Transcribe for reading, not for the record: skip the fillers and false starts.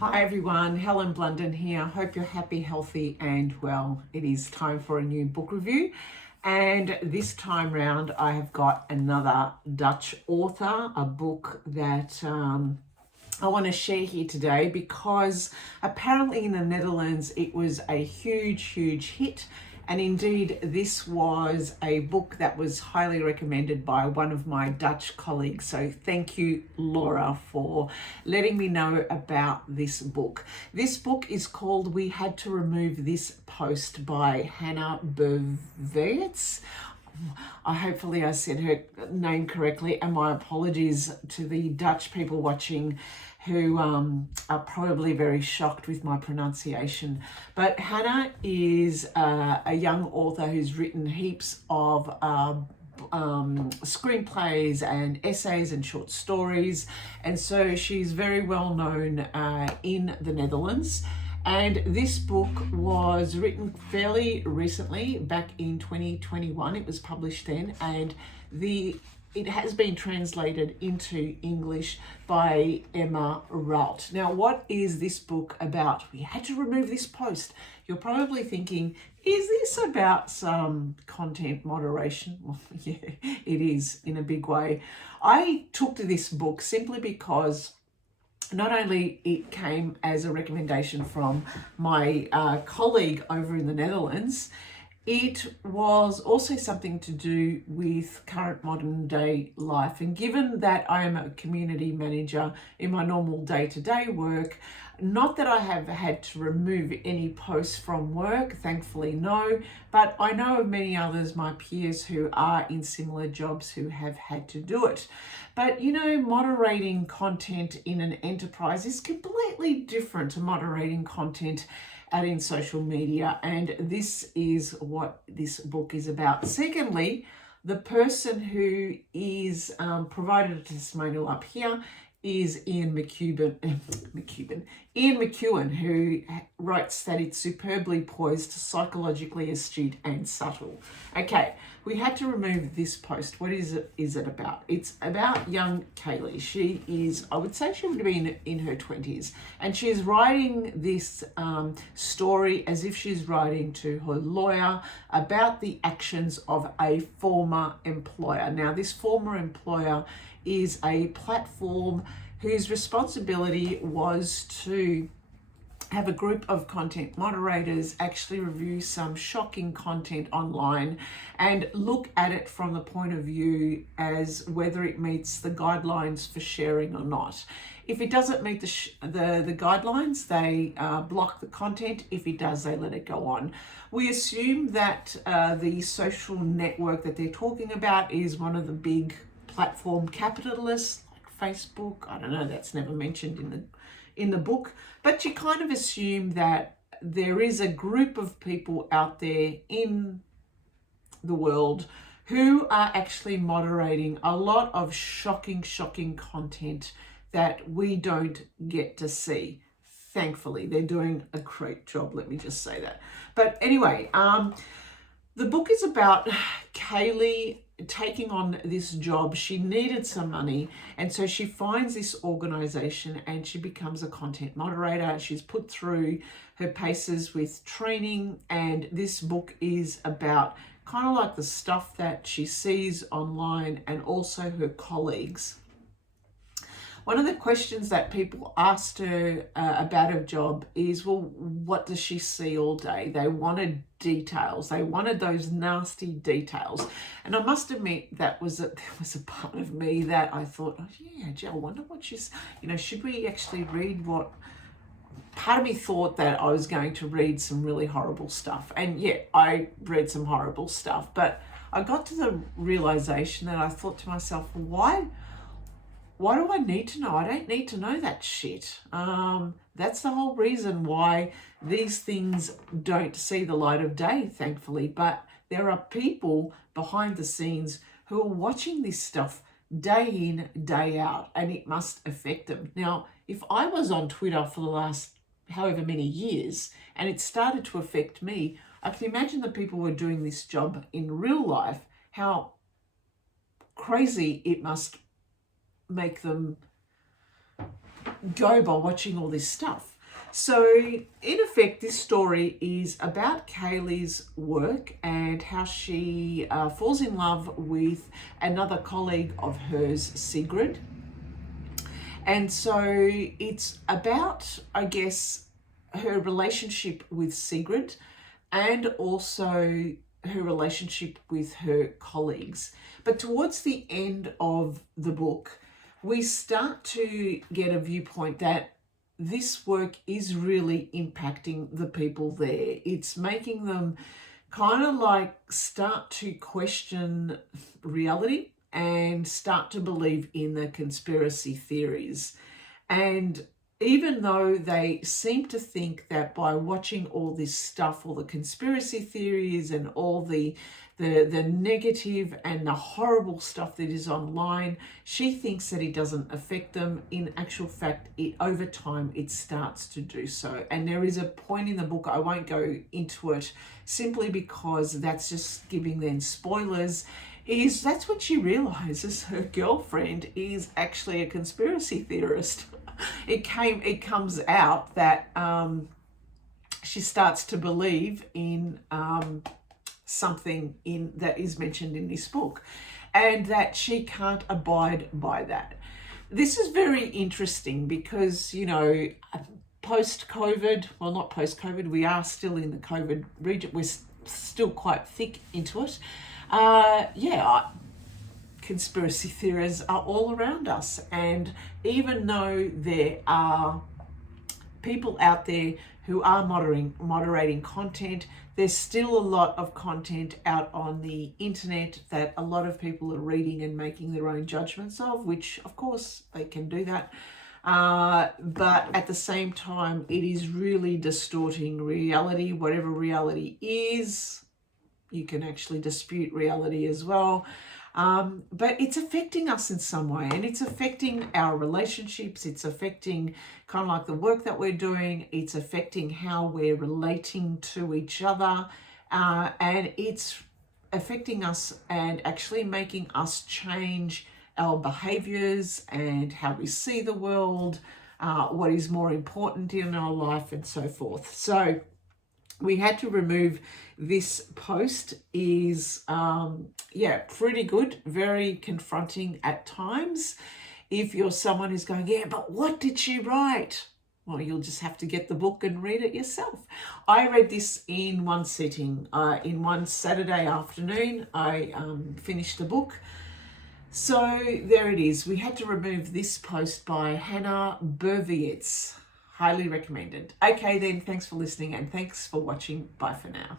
Hi everyone, Helen Blunden here. Hope you're happy, healthy and well. It is time for a new book review, and this time round I have got another Dutch author, a book that I want to share here today because apparently in the Netherlands it was a huge hit. And indeed, this was a book that was highly recommended by one of my Dutch colleagues. So thank you, Laura, for letting me know about this book. This book is called We Had to Remove This Post by Hannah Beuveerts. Hopefully I said her name correctly, and my apologies to the Dutch people watching who are probably very shocked with my pronunciation. But Hannah is a young author who's written heaps of screenplays and essays and short stories, and so she's very well known in the Netherlands. And this book was written fairly recently, back in 2021. It was published then, and it has been translated into English by Emma Rout. Now, what is this book about? We had to remove this post. You're probably thinking, is this about some content moderation? Well, yeah, it is in a big way. I took to this book simply because not only it came as a recommendation from my colleague over in the Netherlands, it was also something to do with current modern day life. And given that I am a community manager in my normal day-to-day work, not that I have had to remove any posts from work, thankfully no, but I know of many others, my peers who are in similar jobs, who have had to do it. But you know, moderating content in an enterprise is completely different to moderating content out in social media, and this is what this book is about. Secondly, the person who is provided a testimonial up here is Ian McEwan, who writes that it's superbly poised, psychologically astute and subtle. Okay, we had to remove this post. What is it about? It's about young Kaylee. She is, I would say she would be in her 20s, and she's writing this story as if she's writing to her lawyer about the actions of a former employer. Now, this former employer is a platform whose responsibility was to have a group of content moderators actually review some shocking content online and look at it from the point of view as whether it meets the guidelines for sharing or not. If it doesn't meet the guidelines, they block the content. If it does, they let it go on. We assume that the social network that they're talking about is one of the big platform capitalists like Facebook. I don't know, that's never mentioned in the book, but you kind of assume that there is a group of people out there in the world who are actually moderating a lot of shocking content that we don't get to see. Thankfully, they're doing a great job, let me just say that. But anyway, the book is about Kaylee taking on this job. She needed some money, and so she finds this organization and she becomes a content moderator. She's put through her paces with training, and this book is about kind of like the stuff that she sees online and also her colleagues. One of the questions that people asked her about her job is, well, what does she see all day? They wanted details. They wanted those nasty details. And I must admit there was a part of me that I thought, oh, yeah, gee, I wonder what she's, should we actually read what... Part of me thought that I was going to read some really horrible stuff. And yeah, I read some horrible stuff. But I got to the realization that I thought to myself, why do I need to know? I don't need to know that shit. That's the whole reason why these things don't see the light of day, thankfully. But there are people behind the scenes who are watching this stuff day in, day out, and it must affect them. Now, if I was on Twitter for the last however many years and it started to affect me, I can imagine the people who are doing this job in real life, how crazy it must make them go by watching all this stuff. So, in effect, this story is about Kaylee's work and how she falls in love with another colleague of hers, Sigrid. And so it's about, I guess, her relationship with Sigrid and also her relationship with her colleagues. But towards the end of the book, we start to get a viewpoint that this work is really impacting the people there. It's making them kind of like start to question reality and start to believe in the conspiracy theories. And even though they seem to think that by watching all this stuff, all the conspiracy theories and all the negative and the horrible stuff that is online, she thinks that it doesn't affect them. In actual fact, over time, it starts to do so. And there is a point in the book, I won't go into it simply because that's just giving them spoilers, that's when she realizes her girlfriend is actually a conspiracy theorist. It comes out that she starts to believe in something that is mentioned in this book, and that she can't abide by that. This is very interesting because, post-COVID, well, not post-COVID, we are still in the COVID region. We're still quite thick into it. Conspiracy theories are all around us, and even though there are people out there who are moderating content, there's still a lot of content out on the internet that a lot of people are reading and making their own judgments of, which of course they can do that. But at the same time, it is really distorting reality. Whatever reality is, you can actually dispute reality as well. But it's affecting us in some way, and it's affecting our relationships. It's affecting kind of like the work that we're doing. It's affecting how we're relating to each other. And it's affecting us and actually making us change our behaviors and how we see the world, what is more important in our life, and so forth. So we had to remove this post. Is pretty good, very confronting at times. If you're someone who's going, yeah, but what did she write? Well, you'll just have to get the book and read it yourself. I read this in one sitting. In one Saturday afternoon, I finished the book. So there it is. We had to remove this post by Hannah Bervietz. Highly recommended. Okay then, thanks for listening and thanks for watching. Bye for now.